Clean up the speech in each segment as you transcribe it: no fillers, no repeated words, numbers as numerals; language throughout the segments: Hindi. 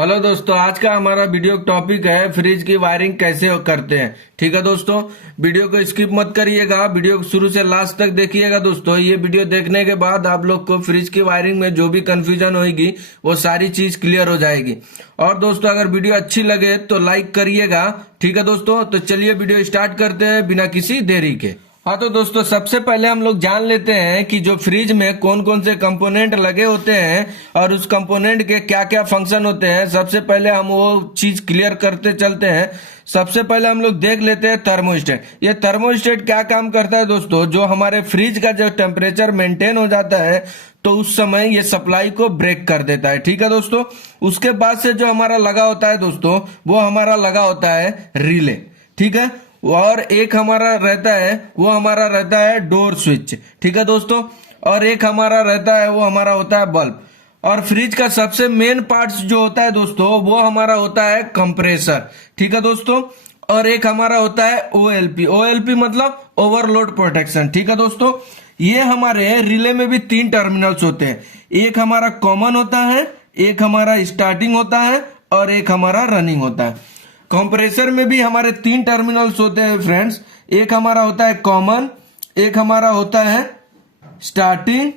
हेलो दोस्तों, आज का हमारा वीडियो टॉपिक है फ्रिज की वायरिंग कैसे करते हैं। ठीक है दोस्तों, वीडियो को स्किप मत करिएगा, वीडियो को शुरू से लास्ट तक देखिएगा। दोस्तों ये वीडियो देखने के बाद आप लोग को फ्रिज की वायरिंग में जो भी कंफ्यूजन होगी वो सारी चीज क्लियर हो जाएगी। और दोस्तों अगर वीडियो अच्छी लगे तो लाइक करिएगा। ठीक है दोस्तों, तो चलिए वीडियो स्टार्ट करते हैं बिना किसी देरी के। हाँ तो दोस्तों सबसे पहले हम लोग जान लेते हैं कि जो फ्रिज में कौन कौन से कंपोनेंट लगे होते हैं और उस कंपोनेंट के क्या क्या फंक्शन होते हैं। सबसे पहले हम वो चीज क्लियर करते चलते हैं। सबसे पहले हम लोग देख लेते हैं थर्मोस्टेट। ये थर्मोस्टेट क्या काम करता है दोस्तों, जो हमारे फ्रिज का जो टेम्परेचर मेंटेन हो जाता है तो उस समय ये सप्लाई को ब्रेक कर देता है। ठीक है दोस्तों, उसके बाद से जो हमारा लगा होता है दोस्तों वो हमारा लगा होता है रिले। ठीक है, और एक हमारा रहता है वो हमारा रहता है डोर स्विच। ठीक है दोस्तों, और एक हमारा रहता है वो हमारा होता है बल्ब। और फ्रिज का सबसे मेन पार्ट्स जो होता है दोस्तों वो हमारा होता है कंप्रेसर। ठीक है दोस्तों, और एक हमारा होता है ओएलपी। ओएलपी मतलब ओवरलोड प्रोटेक्शन। ठीक है दोस्तों, ये हमारे रिले में भी 3 टर्मिनल्स होते हैं। एक हमारा कॉमन होता है, एक हमारा स्टार्टिंग होता है और एक हमारा रनिंग होता है। कंप्रेसर में भी हमारे 3 टर्मिनल्स होते हैं फ्रेंड्स। एक हमारा होता है कॉमन, एक हमारा होता है स्टार्टिंग,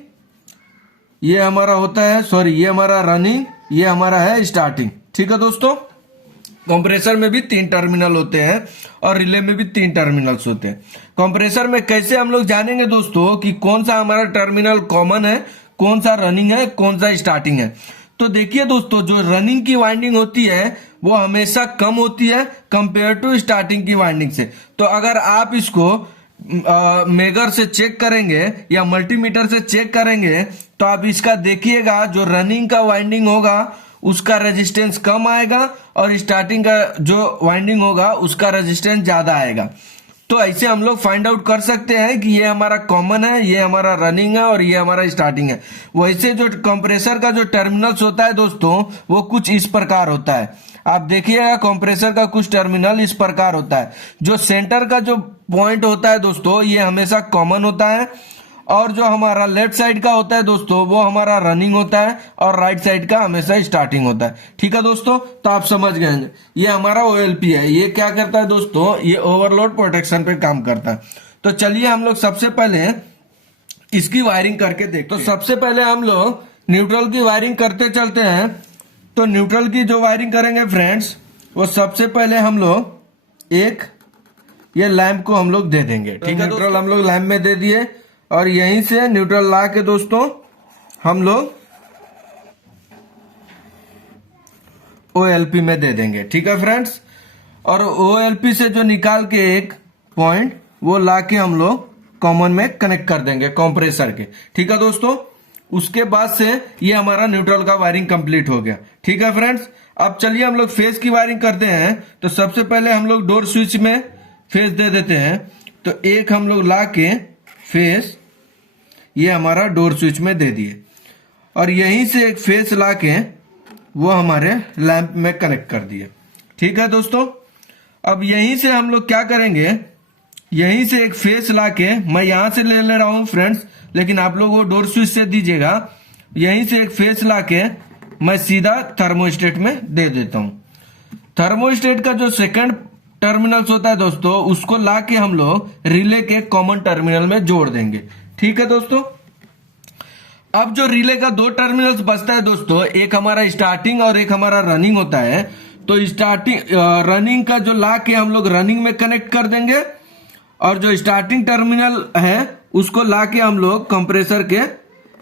ये हमारा होता है ये हमारा रनिंग, ये हमारा है स्टार्टिंग। ठीक है दोस्तों, कंप्रेसर में भी 3 टर्मिनल होते हैं और रिले में भी 3 टर्मिनल्स होते हैं। कंप्रेसर में कैसे हम लोग जानेंगे दोस्तों कि कौन सा हमारा टर्मिनल कॉमन है, कौन सा रनिंग है, कौन सा स्टार्टिंग है। तो देखिए दोस्तों, जो रनिंग की वाइंडिंग होती है वो हमेशा कम होती है कंपेयर टू स्टार्टिंग की वाइंडिंग से। तो अगर आप इसको मेगर से चेक करेंगे या मल्टीमीटर से चेक करेंगे तो आप इसका देखिएगा, जो रनिंग का वाइंडिंग होगा उसका रेजिस्टेंस कम आएगा और स्टार्टिंग का जो वाइंडिंग होगा उसका रेजिस्टेंस ज्यादा आएगा। तो ऐसे हम लोग फाइंड आउट कर सकते हैं कि ये हमारा कॉमन है, ये हमारा रनिंग है और ये हमारा स्टार्टिंग है। वैसे जो कंप्रेसर का जो टर्मिनल्स होता है दोस्तों वो कुछ इस प्रकार होता है। आप देखिएगा कंप्रेसर का कुछ टर्मिनल इस प्रकार होता है। जो सेंटर का जो पॉइंट होता है दोस्तों ये हमेशा कॉमन होता है, और जो हमारा लेफ्ट साइड का होता है दोस्तों वो हमारा रनिंग होता है और राइट साइड का हमेशा स्टार्टिंग होता है। ठीक है दोस्तों, तो आप समझ गए हैं ये हमारा ओएलपी है। ये क्या करता है दोस्तों, ये ओवरलोड प्रोटेक्शन पे काम करता है। तो चलिए हम लोग सबसे पहले इसकी वायरिंग करके देखते हैं। तो सबसे पहले हम लोग न्यूट्रल की वायरिंग करते चलते हैं। तो न्यूट्रल की जो वायरिंग करेंगे फ्रेंड्स, वो सबसे पहले हम लोग एक ये लैंप को हम लोग दे देंगे। ठीक है, न्यूट्रल हम लोग लैंप में दे दिए और यहीं से न्यूट्रल ला के दोस्तों हम लोग ओएलपी में दे देंगे। ठीक है फ्रेंड्स, और ओएलपी से जो निकाल के एक पॉइंट वो ला के हम लोग कॉमन में कनेक्ट कर देंगे कंप्रेसर के। ठीक है दोस्तों, उसके बाद से ये हमारा न्यूट्रल का वायरिंग कंप्लीट हो गया। ठीक है फ्रेंड्स, अब चलिए हम लोग फेस की वायरिंग करते हैं। तो सबसे पहले हम लोग डोर स्विच में फेस दे देते हैं। तो एक हम लोग ला के फेस ये हमारा डोर स्विच में दे दिए और यहीं से एक फेस ला के वो हमारे लैंप में कनेक्ट कर दिए। ठीक है दोस्तों, अब यहीं से हम लोग क्या करेंगे, यहीं से एक फेस ला के मैं यहां से ले रहा हूं फ्रेंड्स, लेकिन आप लोग वो डोर स्विच से दीजिएगा। यहीं से एक फेस ला के मैं सीधा थर्मोस्टेट में दे देता हूं। थर्मोस्टेट का जो सेकंड टर्मिनल्स होता है दोस्तों उसको ला के हम लोग रिले के कॉमन टर्मिनल में जोड़ देंगे। ठीक है दोस्तों, अब जो रिले का 2 टर्मिनल्स बचता है दोस्तों, एक हमारा स्टार्टिंग और एक हमारा रनिंग होता है। तो स्टार्टिंग रनिंग का जो ला के हम लोग रनिंग में कनेक्ट कर देंगे और जो स्टार्टिंग टर्मिनल है उसको ला के हम लोग कंप्रेसर के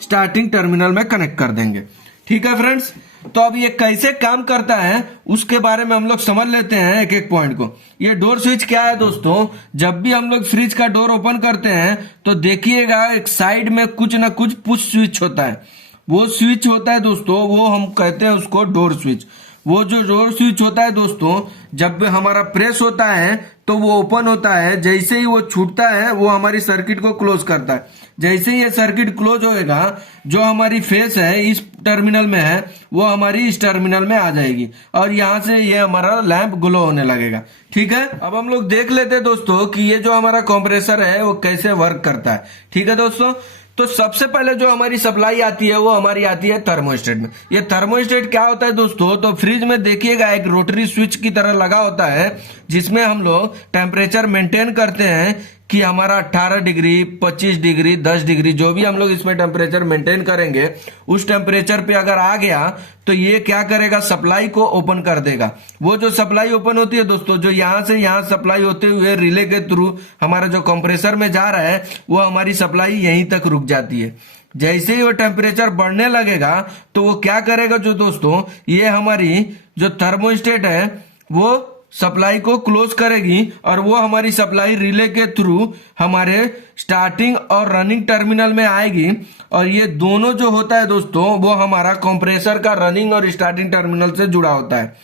स्टार्टिंग टर्मिनल में कनेक्ट कर देंगे। ठीक है फ्रेंड्स, तो अब ये कैसे काम करता है उसके बारे में हम लोग समझ लेते हैं एक एक पॉइंट को। ये डोर स्विच क्या है दोस्तों, जब भी हम लोग फ्रिज का डोर ओपन करते हैं तो देखिएगा एक साइड में कुछ ना कुछ पुश स्विच होता है। वो स्विच होता है दोस्तों, वो हम कहते हैं उसको डोर स्विच। वो जो डोर स्विच होता है दोस्तों, जब हमारा प्रेस होता है तो वो ओपन होता है, जैसे ही वो छूटता है वो हमारी सर्किट को क्लोज करता है। जैसे ही ये सर्किट क्लोज होएगा, जो हमारी फेस है इस टर्मिनल में है वो हमारी इस टर्मिनल में आ जाएगी और यहाँ से ये हमारा लैंप ग्लो होने लगेगा। ठीक है, अब हम लोग देख लेते हैं दोस्तों कि ये जो हमारा कंप्रेसर है वो कैसे वर्क करता है। ठीक है दोस्तों, तो सबसे पहले जो हमारी सप्लाई आती है वो हमारी आती है थर्मोस्टेट में। ये थर्मोस्टेट क्या होता है दोस्तों, तो फ्रिज में देखिएगा एक रोटरी स्विच की तरह लगा होता है जिसमें हम लोग टेम्परेचर मेंटेन करते हैं कि हमारा 18 डिग्री, 25 डिग्री, 10 डिग्री जो भी हम लोग इसमें टेम्परेचर मेंटेन करेंगे उस टेम्परेचर पे अगर आ गया तो ये क्या करेगा, सप्लाई को ओपन कर देगा। वो जो सप्लाई ओपन होती है दोस्तों, जो यहां से यहां सप्लाई होते हुए रिले के थ्रू हमारा जो कंप्रेसर में जा रहा है वो हमारी सप्लाई यहीं तक रुक जाती है। जैसे ही वो टेम्परेचर बढ़ने लगेगा तो वो क्या करेगा जो दोस्तों, ये हमारी जो थर्मोस्टेट है वो सप्लाई को क्लोज करेगी और वो हमारी सप्लाई रिले के थ्रू हमारे स्टार्टिंग और रनिंग टर्मिनल में आएगी। और ये दोनों जो होता है दोस्तों वो हमारा कंप्रेसर का रनिंग और स्टार्टिंग टर्मिनल से जुड़ा होता है।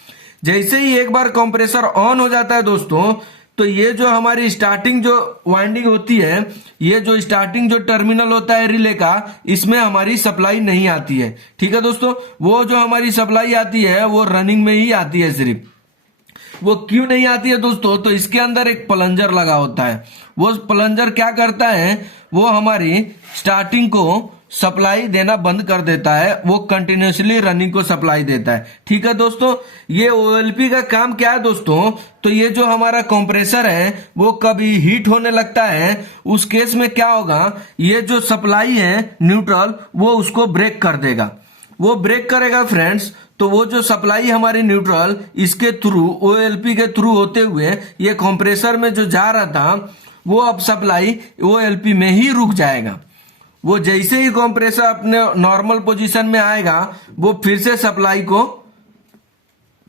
जैसे ही एक बार कंप्रेसर ऑन हो जाता है दोस्तों, तो ये जो हमारी स्टार्टिंग जो वाइंडिंग होती है, ये जो स्टार्टिंग जो टर्मिनल होता है रिले का, इसमें हमारी सप्लाई नहीं आती है। ठीक है दोस्तों, वो जो हमारी सप्लाई आती है वो रनिंग में ही आती है सिर्फ। वो क्यों नहीं आती है दोस्तों, तो इसके अंदर एक प्लंजर लगा होता है। वो प्लंजर क्या करता है, वो हमारी स्टार्टिंग को सप्लाई देना बंद कर देता है, वो कंटिन्यूसली रनिंग को सप्लाई देता है। ठीक है दोस्तों, ये ओएलपी का काम क्या है दोस्तों, तो ये जो हमारा कंप्रेसर है वो कभी हीट होने लगता है, उस केस में क्या होगा, ये जो सप्लाई है न्यूट्रल वो उसको ब्रेक कर देगा। वो ब्रेक करेगा फ्रेंड्स, तो वो जो सप्लाई हमारी न्यूट्रल इसके थ्रू ओएलपी के थ्रू होते हुए ये कंप्रेसर में जो जा रहा था वो अब सप्लाई ओएलपी में ही रुक जाएगा। वो जैसे ही कंप्रेसर अपने नॉर्मल पोजीशन में आएगा वो फिर से सप्लाई को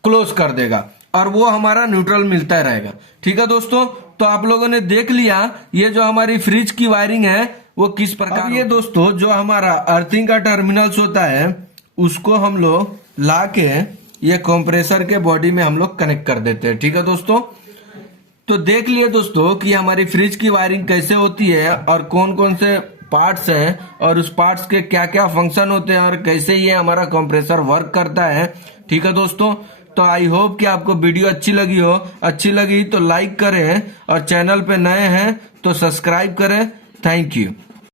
क्लोज कर देगा और वो हमारा न्यूट्रल मिलता रहेगा। ठीक है दोस्तों, तो आप लोगों ने देख लिया ये जो हमारी फ्रिज की वायरिंग है वो किस प्रकार। ये दोस्तों जो हमारा अर्थिंग का टर्मिनल्स होता है उसको हम लोग ला के ये कंप्रेसर के बॉडी में हम लोग कनेक्ट कर देते हैं। ठीक है दोस्तों, तो देख लिए दोस्तों कि हमारी फ्रिज की वायरिंग कैसे होती है और कौन कौन से पार्ट्स हैं और उस पार्ट्स के क्या क्या फंक्शन होते हैं और कैसे ये हमारा कंप्रेसर वर्क करता है। ठीक है दोस्तों, तो आई होप कि आपको वीडियो अच्छी लगी हो। अच्छी लगी तो लाइक करें और चैनल पे नए हैं तो सब्सक्राइब करें। Thank you.